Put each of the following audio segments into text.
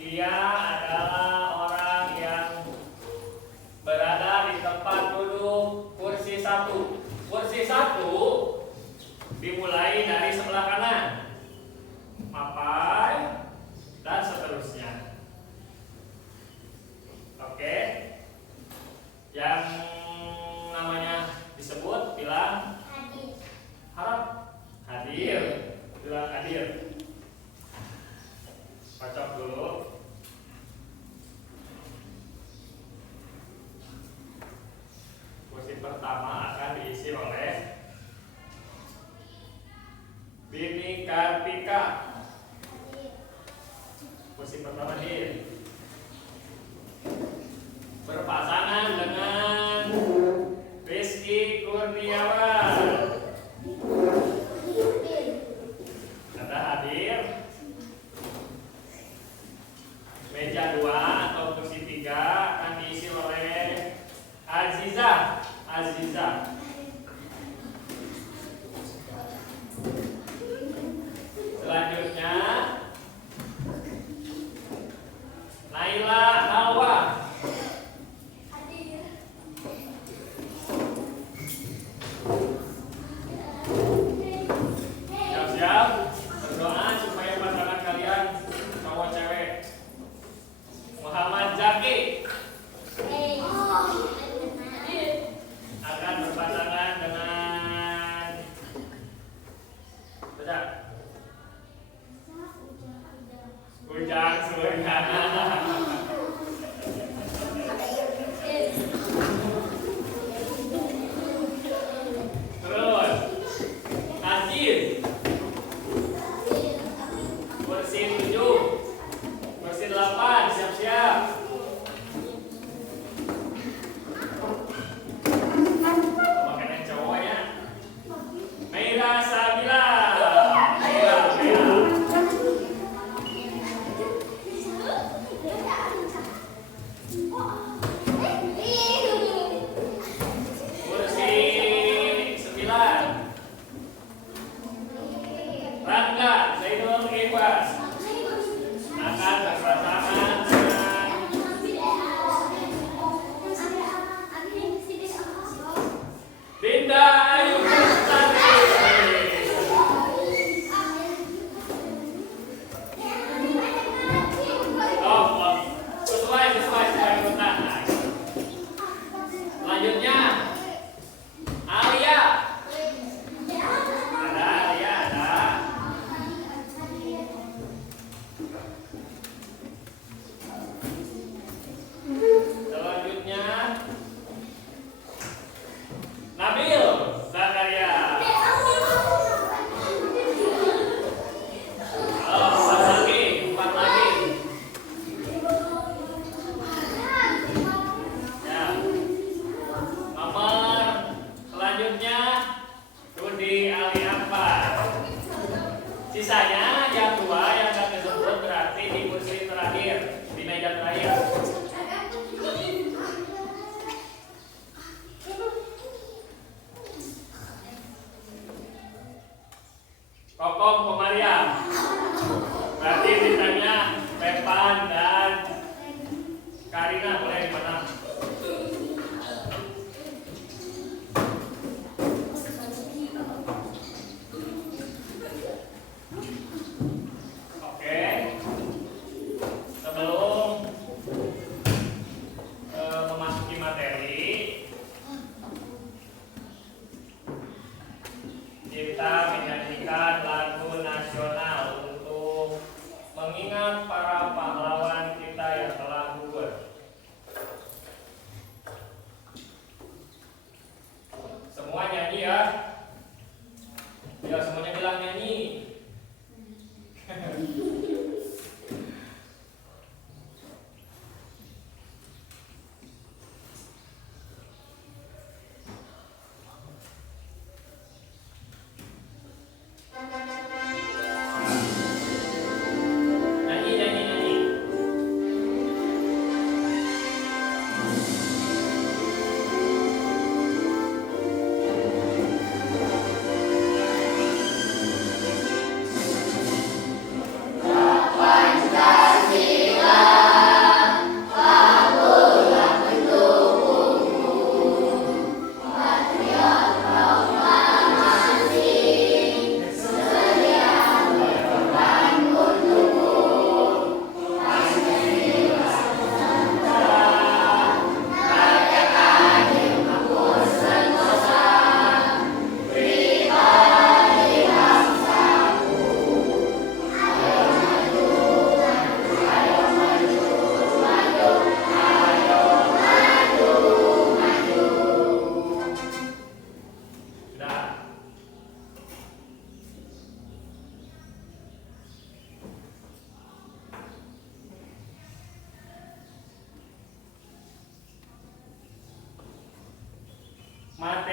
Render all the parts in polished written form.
Dia adalah orang yang berada di tempat duduk kursi 1. Kursi 1 dimulai dari sebelah kanan, mapai, dan seterusnya. Oke, yang namanya disebut bilang harap hadir, bilang hadir. Kocok dulu. Kursi pertama akan diisi oleh Bini Kartika. Kursi pertama hadir. Berpasangan dengan Rizky Kurniawan. Anda hadir. Meja 2 atau kursi 3 akan diisi oleh Aziza. Selanjutnya Naila Hawa. Siap-siap berdoa supaya pasangan kalian cowok cewek. Muhammad Zaki akan berpasangan dengan Ujang Suryana.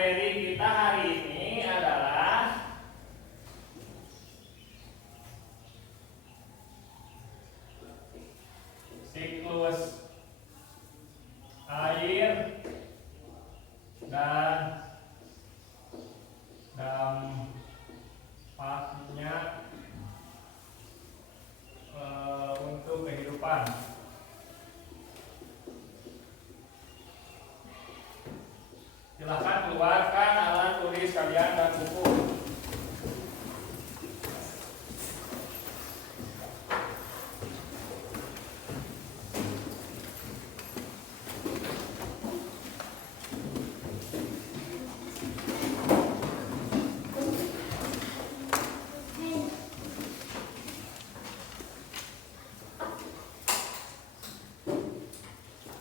materi kita hari ini adalah siklus air dan dampaknya untuk kehidupan. Silakan keluarkan alat tulis kalian dan buku.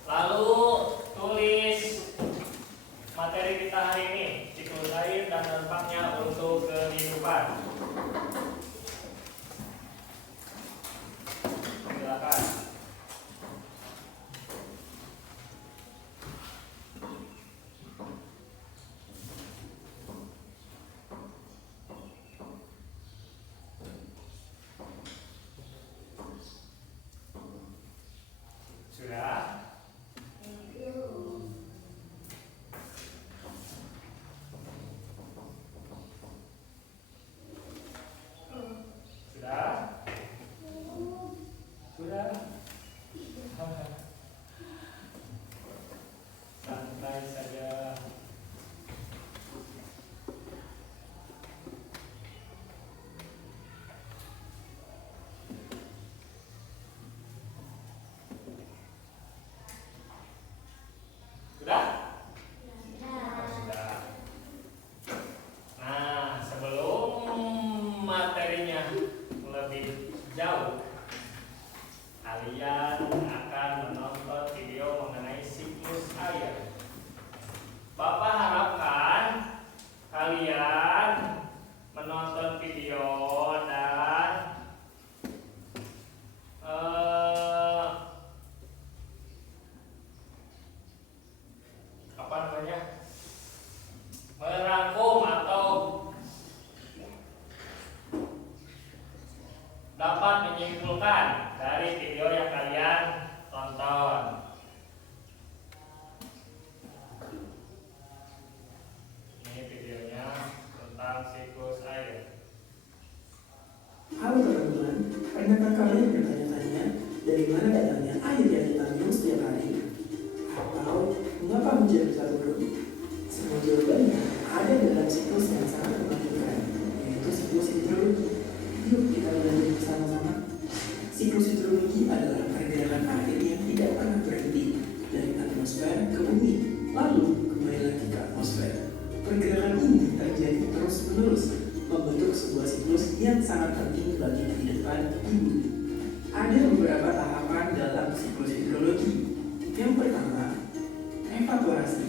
Lalu tulis materi kita hari ini, siklus air dan dampaknya untuk kehidupan. Silakan. Sudah? Sudah? Sudah? Santai saja. Sudah? Oh, sudah. Nah, sebelum materinya lebih jauh, kalian akan menonton video mengenai siklus air. Bapak harapkan kalian menonton video dan merangkum atau dapat menyimpulkan dari video yang kalian tonton. Ini videonya tentang siklus air. Halo teman-teman, pernahkah kalian bertanya-tanya dari mana datangnya air yang kita minum setiap hari? Atau mengapa menjadi satu grup? Semua jawabannya ada dalam siklus yang sangat menentukan, yaitu siklus hidrologi. Yuk kita belajar bersama-sama. Siklus hidrologi adalah pergerakan air yang tidak pernah berhenti dari atmosfer ke bumi, lalu kembali lagi ke atmosfer. Pergerakan ini terjadi terus-menerus, membentuk sebuah siklus yang sangat penting bagi kehidupan di bumi. Ada beberapa tahapan dalam siklus hidrologi. Yang pertama, evaporasi.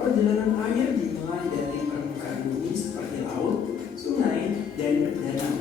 Perjalanan air dimulai dari permukaan bumi seperti laut, sungai, dan danau.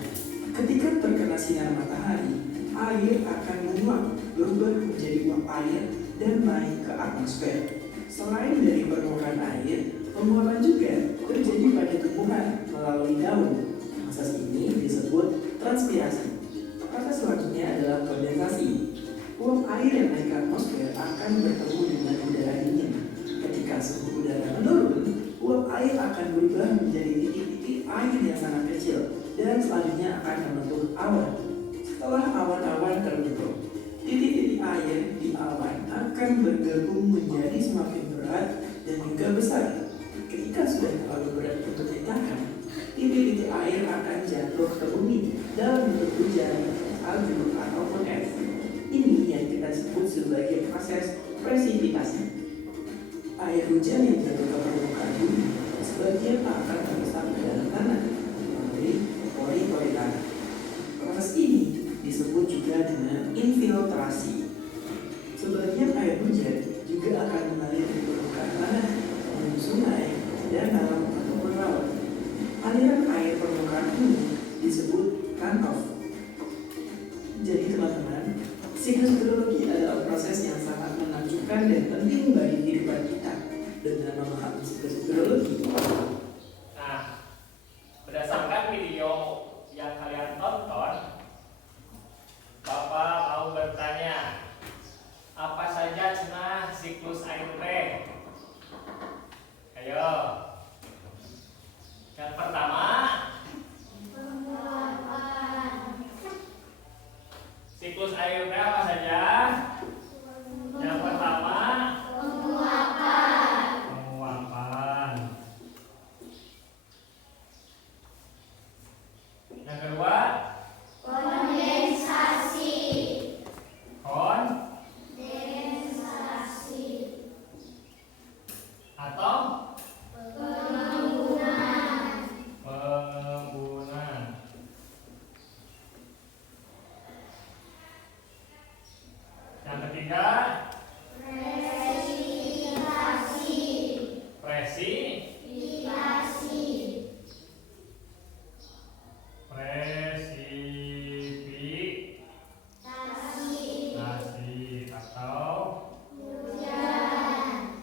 Ketika terkena sinar matahari, air akan menguap, berubah menjadi uap air, dan naik ke atmosfer. Selain dari permukaan air, penguapan juga terjadi pada tumbuhan melalui daun. Proses ini disebut transpirasi. Proses selanjutnya adalah kondensasi. Uap air yang naik ke atmosfer akan bertemu dengan udara dingin. Ketika suhu udara menurun, uap air akan berubah menjadi titik-titik air yang sangat kecil dan selanjutnya akan membentuk awan. Setelah awan-awan terbentuk, titik-titik air di awan akan bergabung menjadi semakin berat dan juga besar. Ketika sudah terlalu berat untuk ditahan, titik-titik air akan jatuh ke bumi dalam bentuk hujan, salju, ataupun es. Ini yang kita sebut sebagai proses presipitasi. Air hujan yang jatuh ke permukaan bumi sebagian akan meresap ke dalam tanah melalui pori-pori tanah. Proses ini disebut juga dengan infiltrasi. Sebagian air hujan juga akan mengalir di permukaan tanah menuju sungai, danau, ataupun laut. Aliran air permukaan ini disebut runoff. Jadi teman-teman, siklus hidrologi adalah proses yang sangat menakjubkan dan penting bagi kehidupan kita. dengan memahami siklus hidrologi. Nah, berdasarkan video yang kalian tonton, Bapak mau bertanya, apa saja cenah siklus air teh? Ayo. Yang pertama, siklus air teh apa saja? Yang pertama, penguapan. Yang kedua, kondensasi, atau pengembunan, pengembunan. Yang ketiga, presifikasi, presifikasi atau hujan,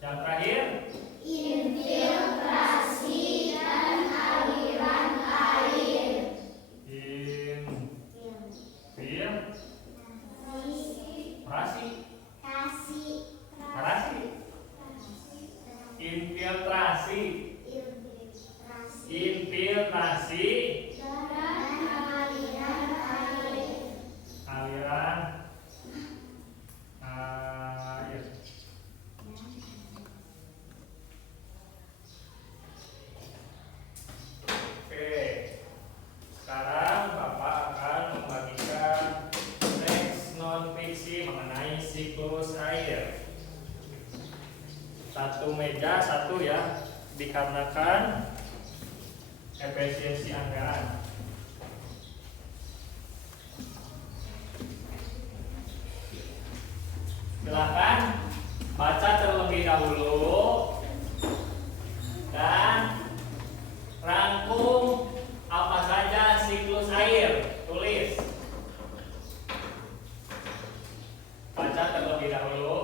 yang terakhir, infiltrasi dan aliran air. infiltrasi Dan aliran air. aliran air. Oke, sekarang Bapak akan membagikan teks non fiksi mengenai siklus air. Satu meja, satu ya, dikarenakan efisiensi anggaran. Silakan baca terlebih dahulu dan rangkum apa saja siklus air. Tulis. Baca terlebih dahulu.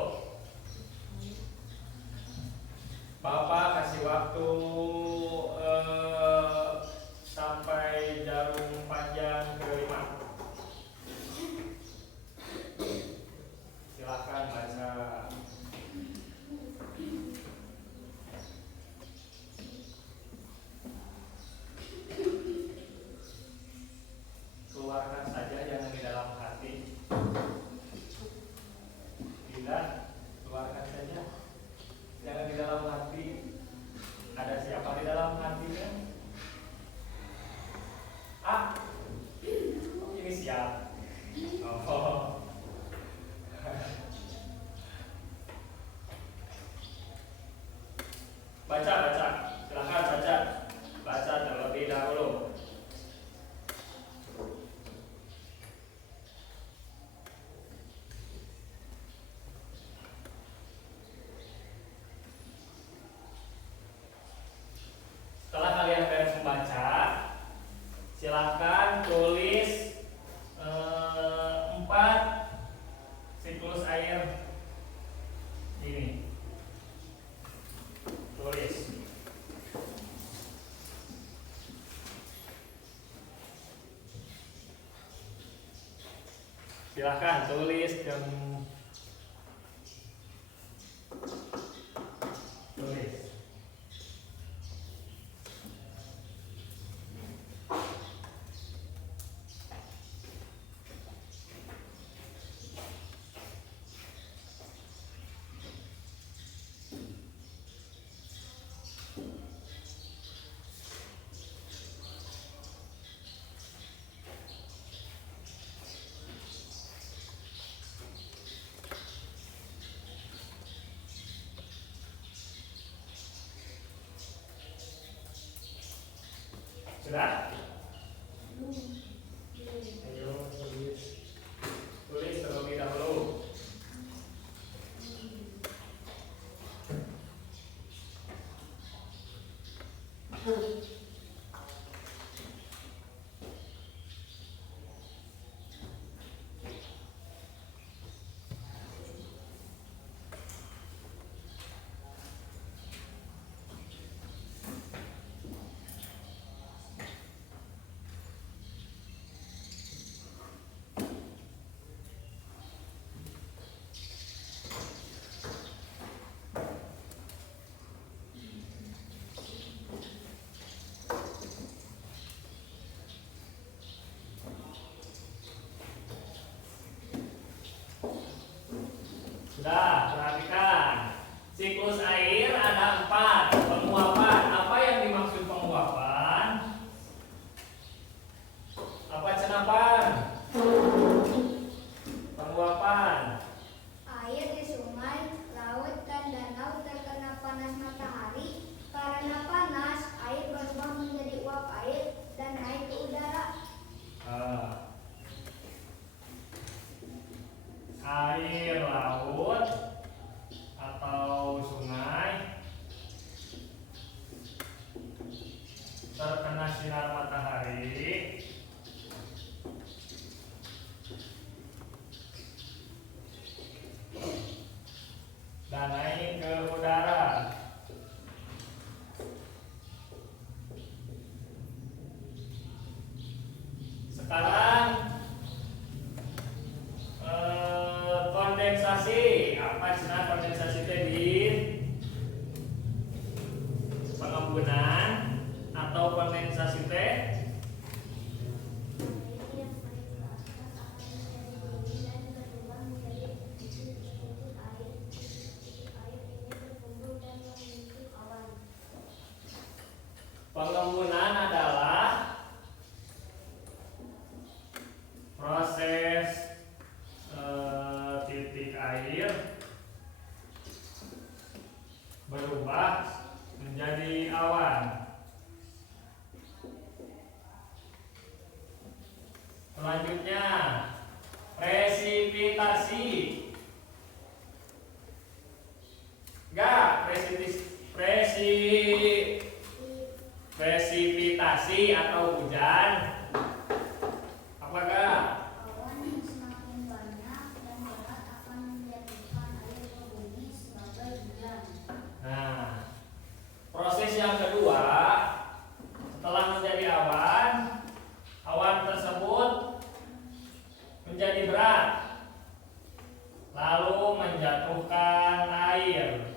Bapak kasih waktu sampai jarum panjang ke-5. Silakan baca. Keluarkan saja, jangan di dalam hati. Tidak, keluarkan saja. Jangan di dalam hati. Ada siapa di dalam hatinya? Ini siap. Oh. Baca. Silakan baca. Baca terlebih dahulu. Setelah kalian beres membaca, silakan tulis 4 siklus air ini. Tulis. Silakan tulis tulis. Sekarang kondensasi. Apa cenah kondensasi teh di pengembunan atau kondensasi teh pengembunan adalah proses titik air berubah menjadi awan. Selanjutnya presipitasi. Presipitasi atau hujan. Apakah? Awan yang semakin banyak dan berat akan menjatuhkan air ke bumi sebagai hujan. Nah, proses yang kedua, setelah menjadi awan, awan tersebut menjadi berat, lalu menjatuhkan air.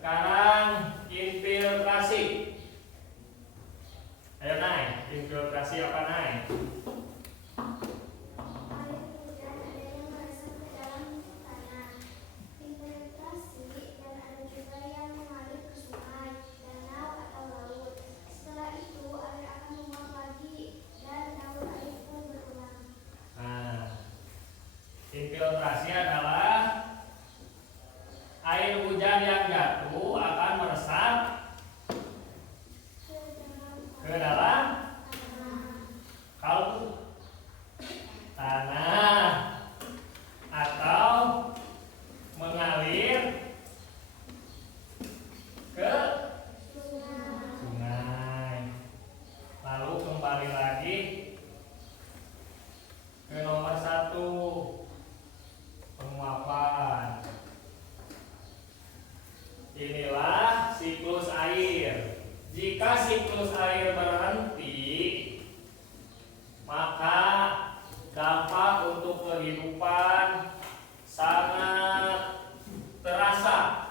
Sekarang infiltrasi. Ayo naik, infiltrasi apa naik? Air hujan ada yang meresap ke dalam tanah. Infiltrasi dan ada juga yang mengalir ke sungai, danau atau laut. Setelah itu air akan menguap lagi dan alur air pun berulang. Nah, infiltrasi adalah air hujan yang jatuh akan meresap ke dalam kalbu tanah atau mengalir ke sungai, lalu kembali lagi ke nomor 1, penguapan. Inilah siklus air. Jika siklus air berhenti, maka dampak untuk kehidupan sangat terasa,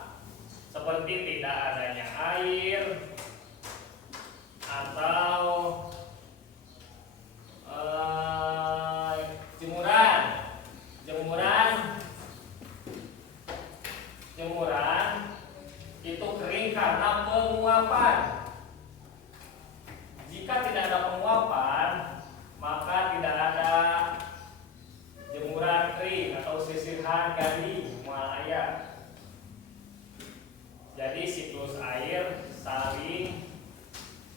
seperti tidak adanya air atau jemuran itu kering karena penguapan. Jika tidak ada penguapan, maka tidak ada jemuran kering atau sisiran garing mual air. Jadi siklus air saling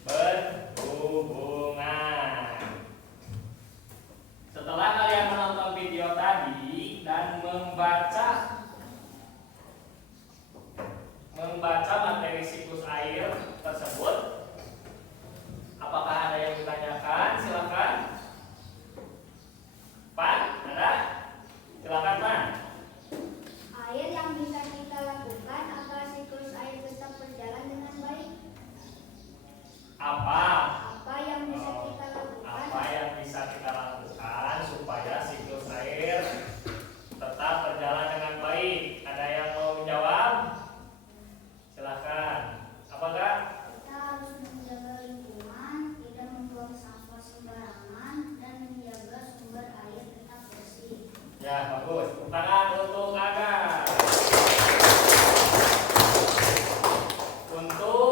berhubungan. Setelah kalian menonton video tadi dan membaca materi siklus air tersebut, apakah ada yang ditanyakan? Silakan. Pak, ada? Silakan, Pak. Air yang bisa kita lakukan agar siklus air tetap berjalan dengan baik. Apa Apa yang bisa kita lakukan supaya siklus air tetap berjalan dengan baik? Ada yang mau menjawab? Silahkan. Apakah? Kita harus menjaga lingkungan, tidak membuang sampah sembarangan, dan menjaga sumber air tetap bersih. Ya, bagus. Tepuk tangan untuk Aga. Untuk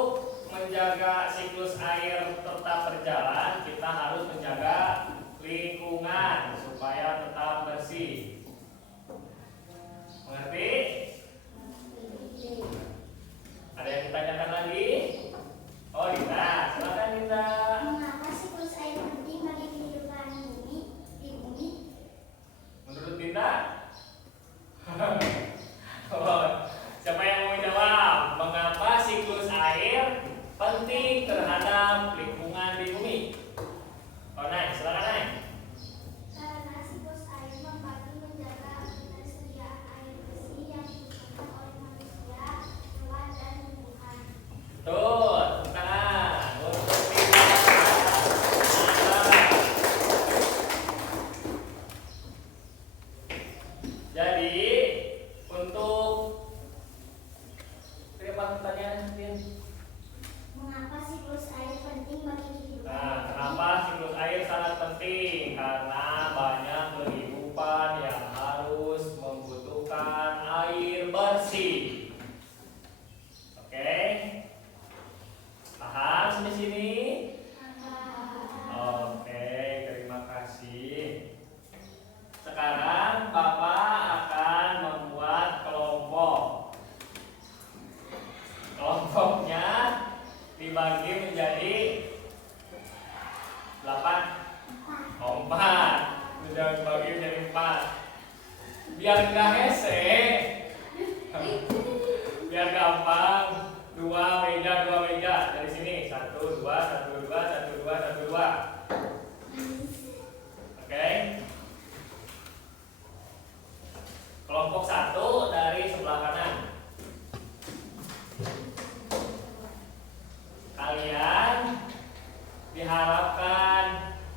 menjaga siklus air tetap berjalan, kita harus menjaga lingkungan supaya tetap bersih. Mengerti? Ada yang ditanyakan lagi? Oh, Dinda. Silakan, Dinda. Mengapa siklus air penting bagi kehidupan di bumi? Menurut Dinda? Oh, siapa yang mau jawab? Mengapa siklus air penting terhadap lingkungan di bumi? Oh, naik, silakan naik. Karena siklus air membantu menjaga ketersediaan air bersih yang dibutuhkan oleh manusia, hewan, dan tumbuhan. Tuh, tepuk tangan untuk Dinda. menjadi 8. Oh, 4. Sudah dibagi menjadi 4. Biar nggak hese, biar gampang. 2 meja dari sini. 1, 2, 1, 2, 1, 2, 1, 2. Oke. Kelompok 1 dari sebelah kanan. Kalian diharapkan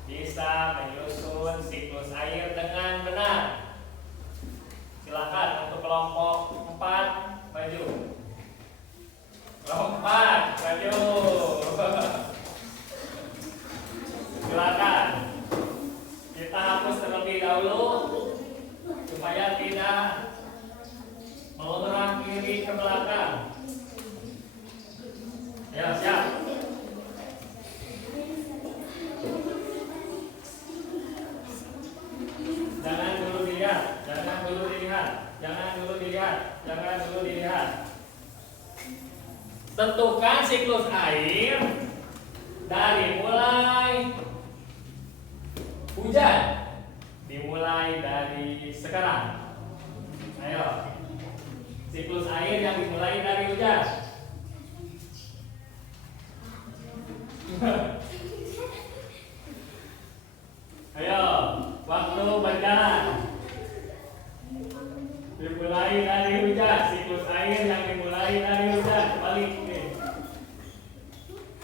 bisa menyusun siklus air dengan benar. Silakan untuk kelompok 4 maju. Kelompok 4 maju. Silakan. Kita hapus terlebih dahulu supaya tidak mengulang kiri ke belakang. Ya, siap. Jangan dulu dilihat. Tentukan siklus air dari mulai hujan, dimulai dari sekarang. Ayo, siklus air yang dimulai dari hujan. Ayo, waktu berjalan. Dimulai dari hujan, siklus air yang dimulai dari hujan. Balik nih.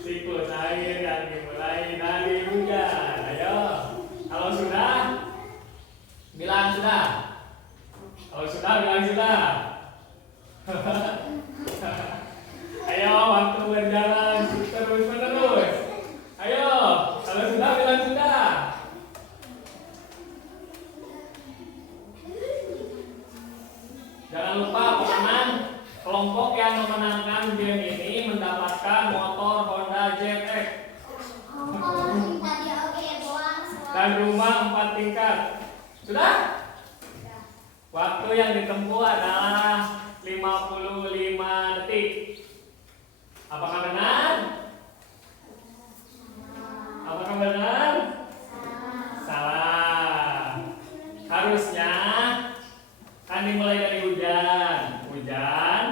Siklus air yang dimulai dari hujan. Ayo, kalau sudah, bilang sudah. Kalau sudah, bilang sudah. Ayo, waktu berjalan terus menerus. Ayo, kalau sudah, bilang sudah. Jangan lupa teman-teman, kelompok yang memenangkan game ini mendapatkan motor Honda JX dan rumah 4 tingkat. Sudah? Waktu yang ditempuh adalah 55 detik. Apakah benar? Apakah benar? Salah. Harusnya kan dimulai dari hujan,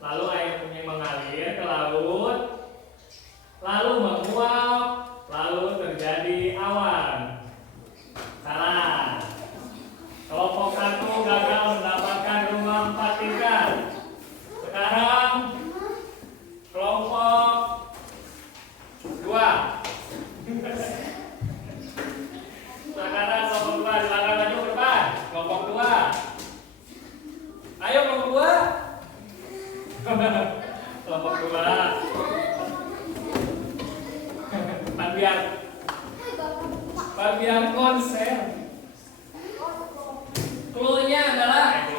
lalu airnya mengalir ke laut, lalu menguap, lalu terjadi awan. Salah. Kelompok 1 gagal mendapatkan rumah 4 tingkat. Sekarang kelompok 2. Sekarang kelompok 2 silakan maju ke depan. Kelompok 2. Ayo kelompok 2. Kelompok 2. Bagian konser. Cluenya adalah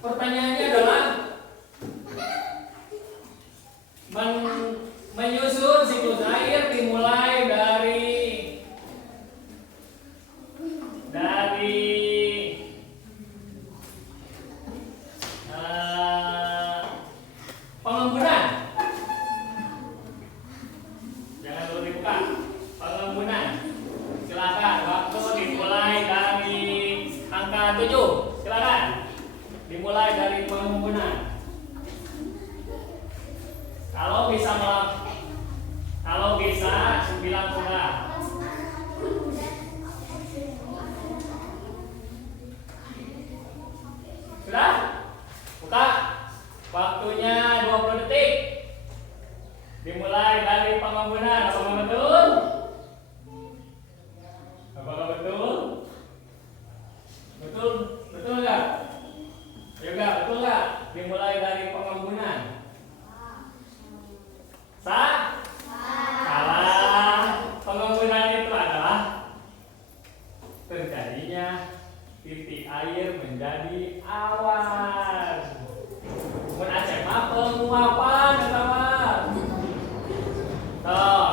pertanyaannya adalah menyusun siklus air dimulai dari pengembunan. Jangan dulu dibuka. Pengembunan. Silakan, waktu dimulai dari angka 7. Silakan. Dimulai dari pengembunan. Kalau bisa 9 sudah. Sudah? Buka. Waktunya 20 detik. Dimulai dari pengembunan. Apakah betul? Apakah betul? Betul enggak? Juga betul enggak? Dimulai dari pengembunan. Salah. Pengembunan itu adalah terjadinya titik air menjadi awan. Mun Aceh mah penguapan, teman. Tuh,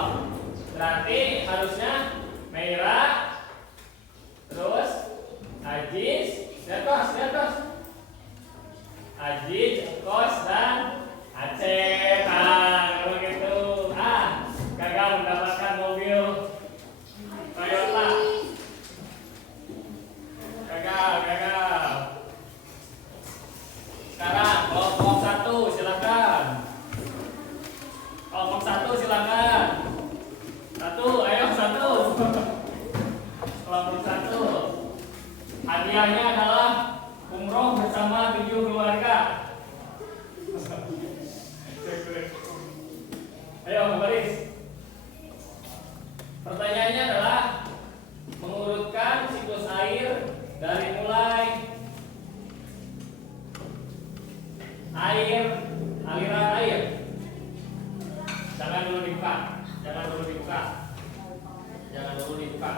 hadiahnya adalah umroh bersama 7 keluarga. Ayo, Bu Baris. Pertanyaannya adalah mengurutkan siklus air dari mulai aliran air. Jangan dulu dibuka. Jangan dulu dibuka. Jangan dulu dibuka.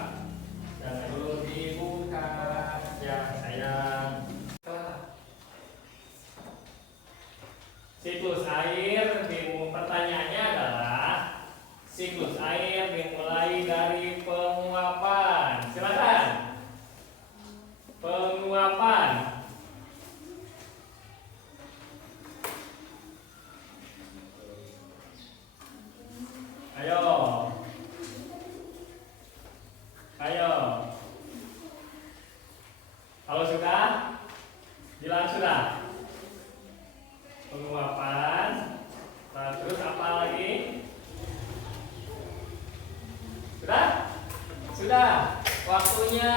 Jangan dulu dibuka. Ya, sayang. Siklus air, pertanyaannya adalah siklus air dimulai dari penguapan. Silakan. Penguapan. Ayo. Ayo. Kalau sudah, bilang sudah. Penguapan. Terus apa lagi? Sudah? Sudah. Waktunya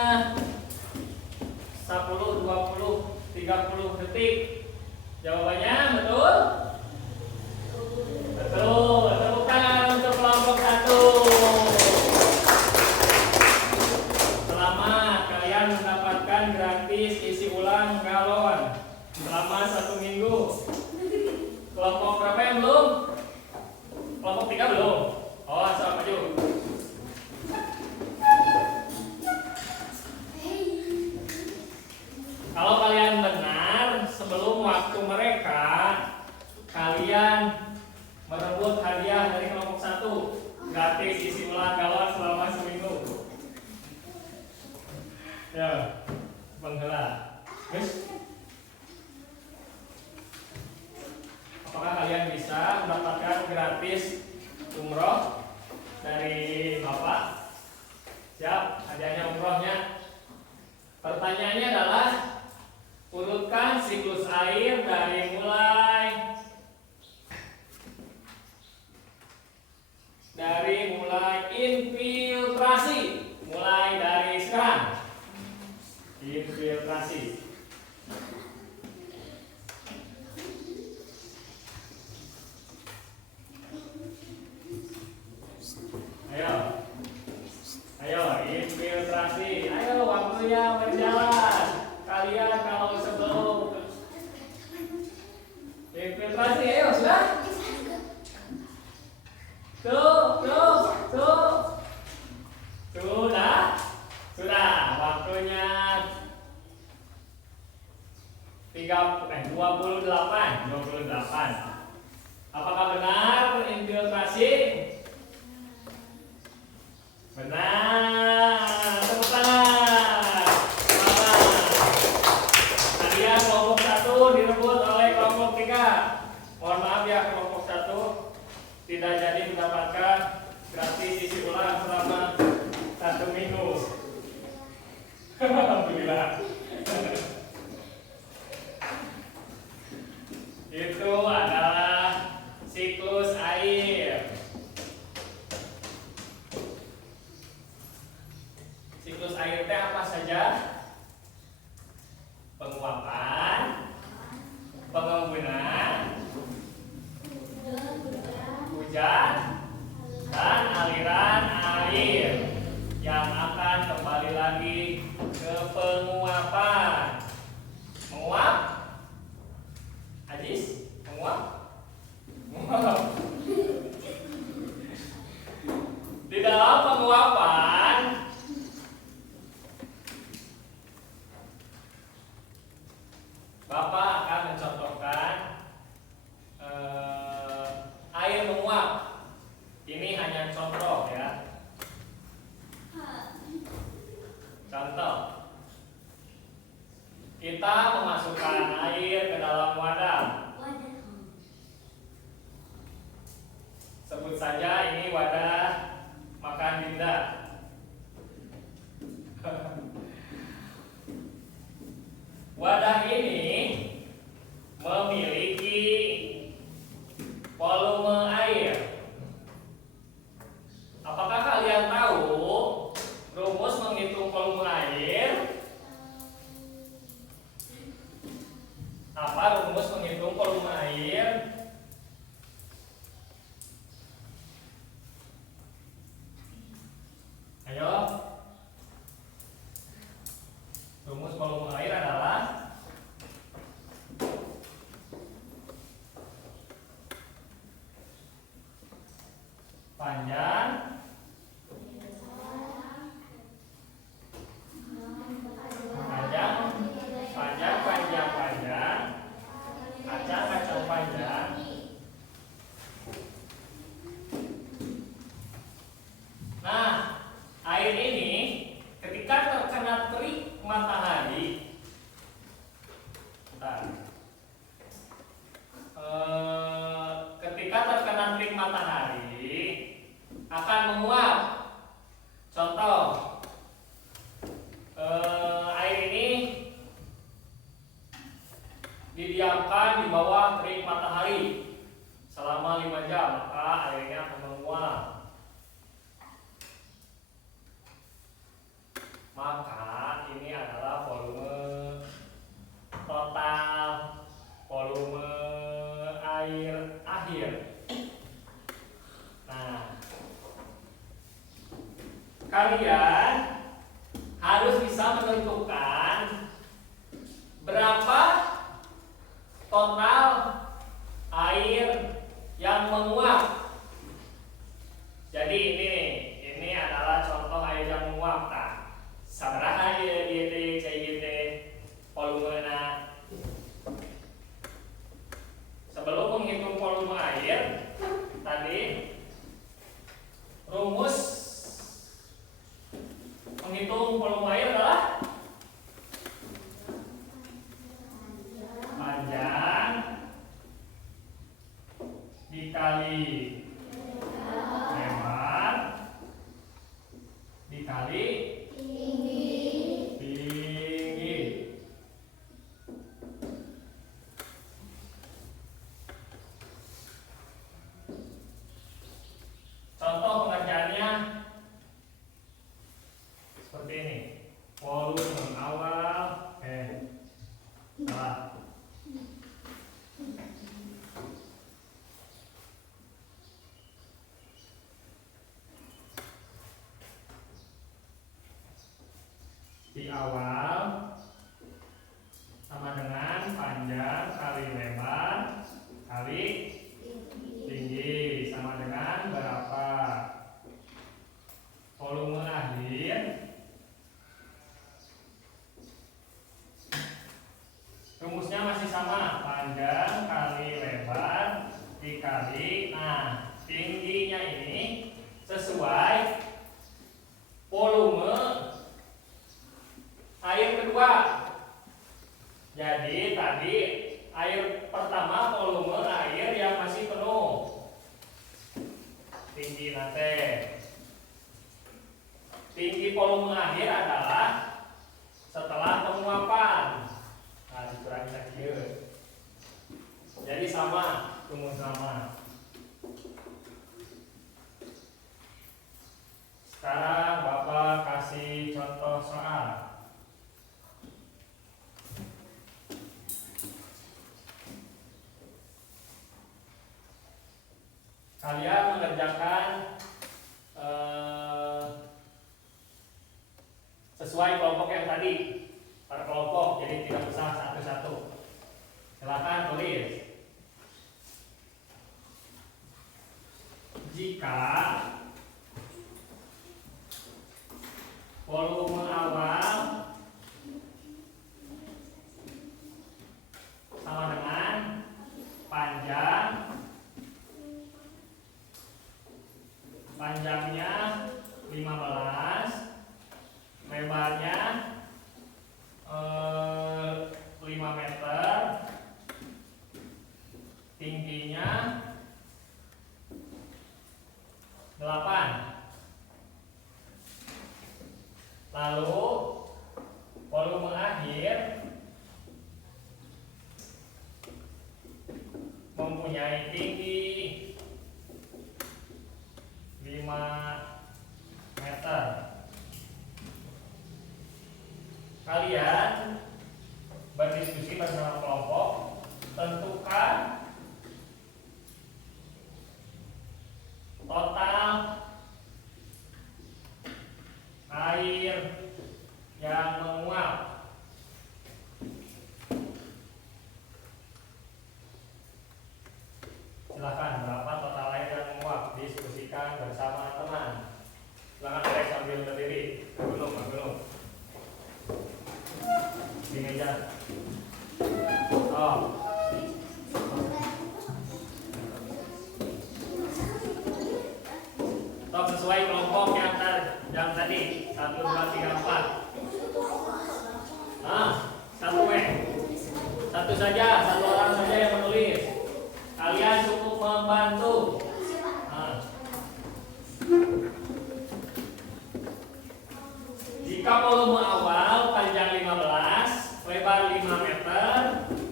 10, 20, 30 detik. Jawabannya betul? Betul. Tepuk tangan untuk kelompok 1. Selamat, kalian mendapatkan gratis isi ulang galon selama 1 minggu. Kelompok berapa yang belum? Kelompok 3 belum? Oh, asal maju. Kalau kalian benar, sebelum waktu mereka, kalian merebut hadiah dari kelompok 1. Gratis isi ulang galon selama seminggu. Ya, menghela. Guys, apakah kalian bisa mendapatkan gratis umroh dari Bapak? Siap, hadiahnya umrohnya. Pertanyaannya adalah urutkan siklus air dari mulai infiltrasi. Mulai dari sekarang. Infiltrasi. Ayo. Ayo, infiltrasi. Ayo, waktunya berjalan. Kalian kalau sebelum infiltrasi, ayo, sudah? Sudah. Waktunya 28. Apakah benar infiltrasi? Benar. Tepuk tangan. Hadiah kelompok 1 direbut oleh kelompok 3. Mohon maaf ya, kelompok 1 tidak jadi mendapatkan gratis isi ulang selama 1 minggu. Alhamdulillah. Itu adalah siklus air. Siklus air teh apa saja? Penguapan, pengembunan, hujan, dan aliran air yang akan kembali lagi ke penguapan. Menguap? Ajis? Menguap? Di dalam penguapan Bapak akan mencontohkan air menguap. Ini hanya contoh ya. Contoh. Kita memasukkan air ke dalam wadah. Sebut saja ini wadah makan Dinda. Wadah ini memiliki volume air. Apakah kalian tahu rumus menghitung volume air? panjang, panjang, kacang panjang. Nah, air ini ketika terkena terik matahari, ketika terkena terik matahari akan menguap. Contoh, air ini didiamkan di bawah terik matahari selama 5 jam, maka airnya akan menguap. Maka ini adalah volume total, volume air akhir. Nah, kalian harus bisa menentukan berapa total air yang menguap. Jadi ini adalah contoh air yang menguap. Nah, sabaraha ieu volumena. Sebelum menghitung volume air, tadi rumus menghitung volume air adalah panjang dikali lebar dikali tinggi. Contoh pengerjaannya seperti ini. Volume awal salah. Di awal sama dengan panjang kali lebar kali tinggi sama dengan berapa. Volume akhir rumusnya masih sama, panjang kali lebar dikali, nah tingginya ini sesuai volume air kedua. Jadi tadi air pertama volume air yang masih penuh, tinggi nanti. Tinggi volume akhir adalah setelah penguapan. Nah, dikurangi lagi. Jadi sama, rumus sama. Sekarang Bapak kasih contoh soal. Kalian mengerjakan sesuai kelompok yang tadi, per kelompok, jadi tidak usah satu-satu. Silakan tulis. Jika volume awal sama dengan panjangnya 15, lebarnya 5 meter, tingginya 8. Lalu volume akhir mempunyai tinggi 5 meter. Kalian berdiskusi bersama kelompok, tentukan total air yang menguap. Silakan, berapa total air yang menguap? Diskusikan bersama. teman-teman. Silakan Alex sambil berdiri. Belum. Di meja. Oh. Stop sesuai kelompok yang tadi 1, 2, 3, 4. Satu saja, satu orang saja yang menulis. Kalian cukup membantu. Jika volume awal panjang 15, lebar 5 meter,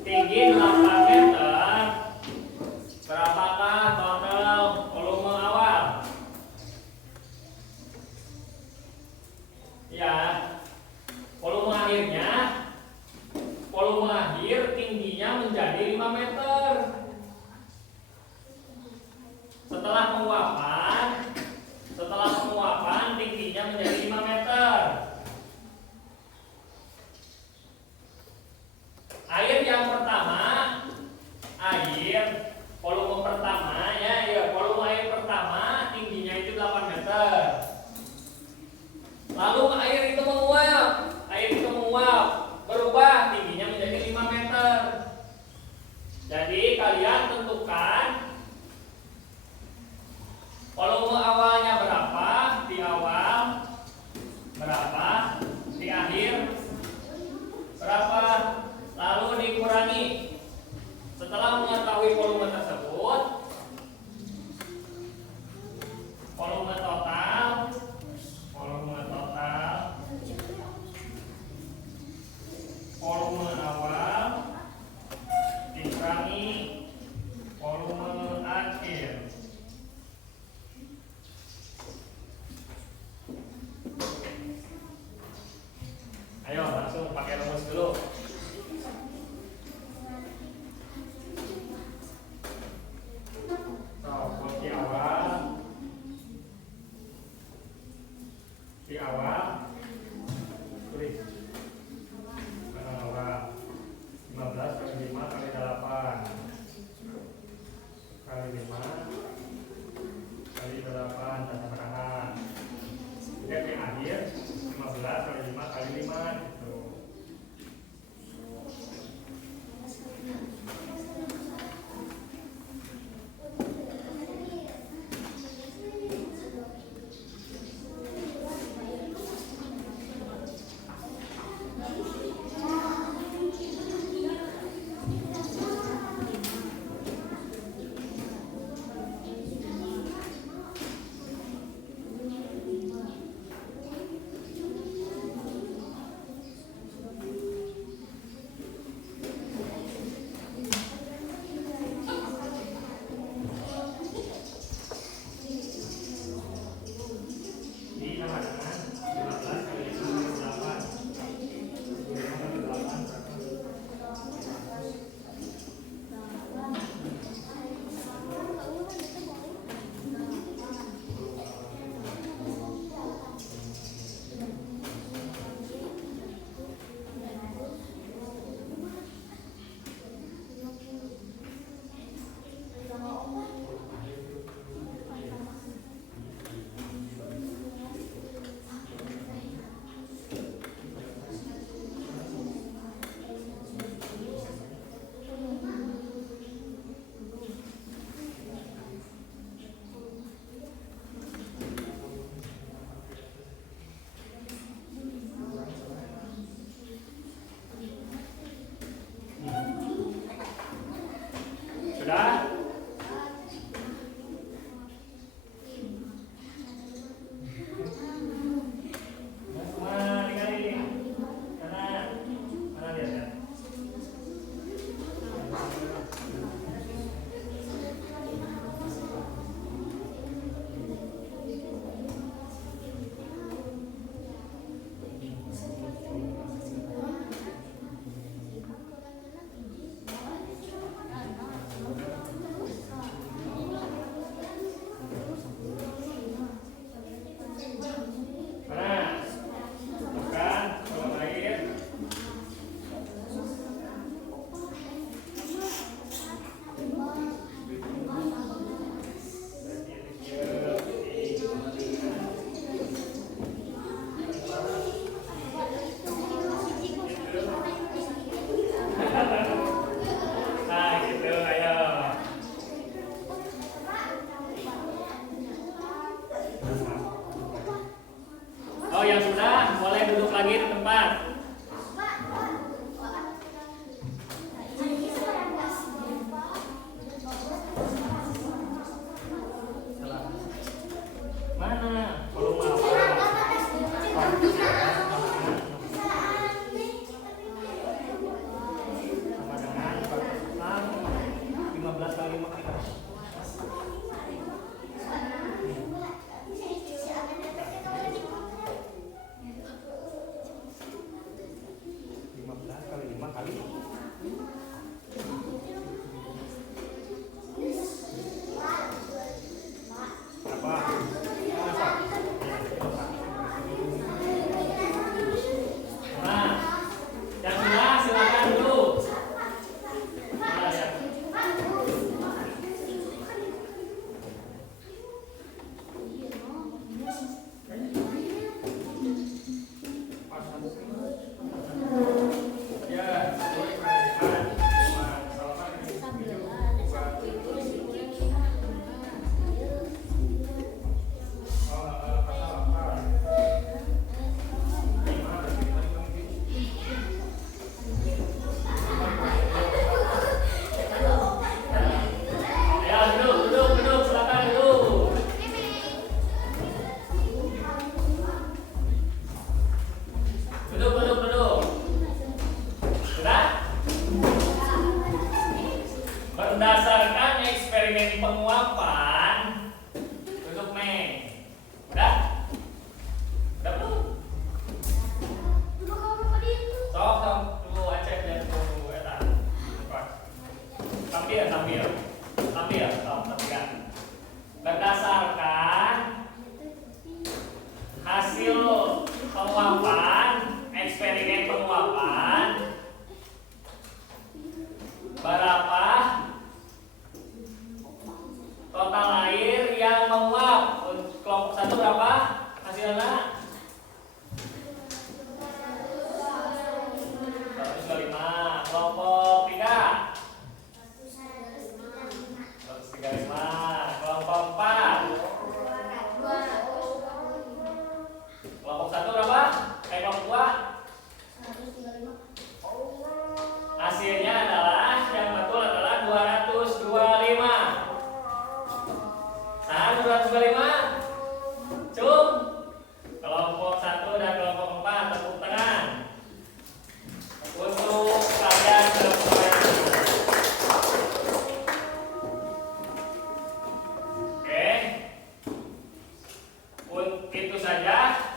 tinggi 8 meter, berapakah total volume awal? Ya, volume akhir tingginya menjadi 5 meter. Setelah penguapan tingginya menjadi 5 meter. Air yang pertama, volume air pertama tingginya itu 8 meter. Lalu air itu menguap, berubah tingginya menjadi 5 meter. Jadi kalian tentukan volume awalnya berapa, di awal berapa, di akhir berapa, lalu dikurangi. Setelah mengetahui volume tersebut, volume total volume awal dikurangi volume akhir. Ayo langsung pakai rumus dulu. Di awal tulis 15 kali 5 kali 8 kali 5 kali 8 tanda kanan. Jadi akhir 15 kali 5 kali 5 gitu. tempat. Mana? Volume apa? Sama dengan 15 kali 5 kali. 15 kali 5 kali. Apa? Nah, yang sudah silakan dulu. Nah, ya. Ya, boleh perhatikan. Salah ya, duduk, silakan duduk. Duduk. Sudah? Berdasarkan eksperimen penguapan, duduk Mei. Udah? Udah belum? Sok, tunggu aja dan tunggu eta. Sambil. Sok, sambil. Berdasarkan hasil penguapan, eksperimen penguapan, berapa total air yang menguap? Untuk kelompok 1 berapa hasilnya? 125. Kelompok 3 135. Kelompok 4 kelompok 1 berapa? Kelompok 2 hasilnya adalah yang betul adalah 225. Nah, 225. Cum. Kelompok 1 dan kelompok 4 tepuk tangan. Untuk kalian semuanya. Oke. Untuk itu saja.